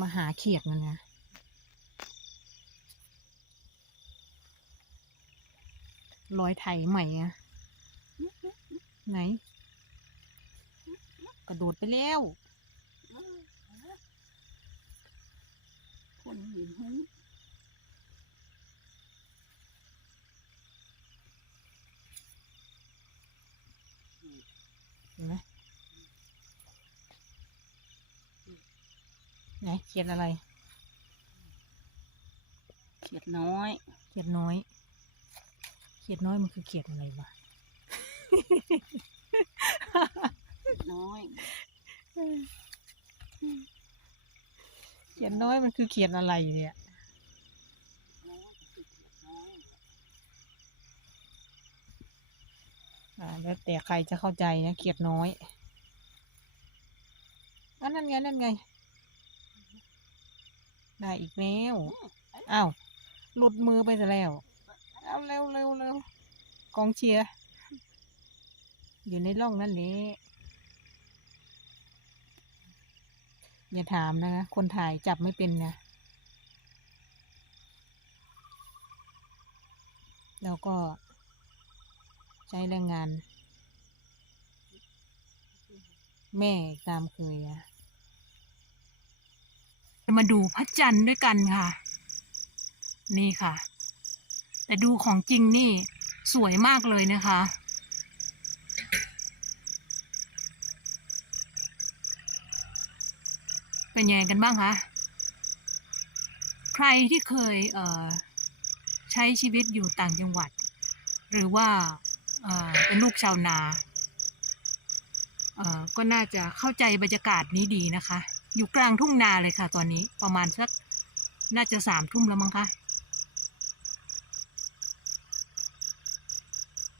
มาหาเขียดมันนะรอยไถใหม่อะไหน กระโดดไปแล้วคนเห็นหูเห็นไหม ไหนเขียดอะไร เขียดน้อย เขียดน้อย เขียดน้อยมันคือเขียดอะไรวะ น้อย เขียดน้อยมันคือเขียดอะไรเนี่ยอ่าแล้วแต่ใครจะเข้าใจนะเขียดน้อยอันนั่นไง นั่นไง ได้อีกแล้วอ้าวหลุดมือไปซะแล้วเอาเร็วเร็วเร็วกองเชียร์อยู่ในร่องนั่นแหละอย่าถามนะคะคนถ่ายจับไม่เป็นนะแล้วก็ ใช้แรงงาน แม่ตามเคยอะ มาดูพระจันทร์ด้วยกันค่ะ นี่ค่ะ แต่ดูของจริงนี่สวยมากเลยนะคะ เป็นยังไงกันบ้างคะใครที่เคยเใช้ชีวิตอยู่ต่างจังหวัด หรือว่าเเป็นลูกชาวนาก็น่าจะเข้าใจบรรยากาศนี้ดีนะคะ อยู่กลางทุ่งนาเลยค่ะ ตอนนี้ประมาณสักน่าจะสามทุ่มแล้วมั้งคะ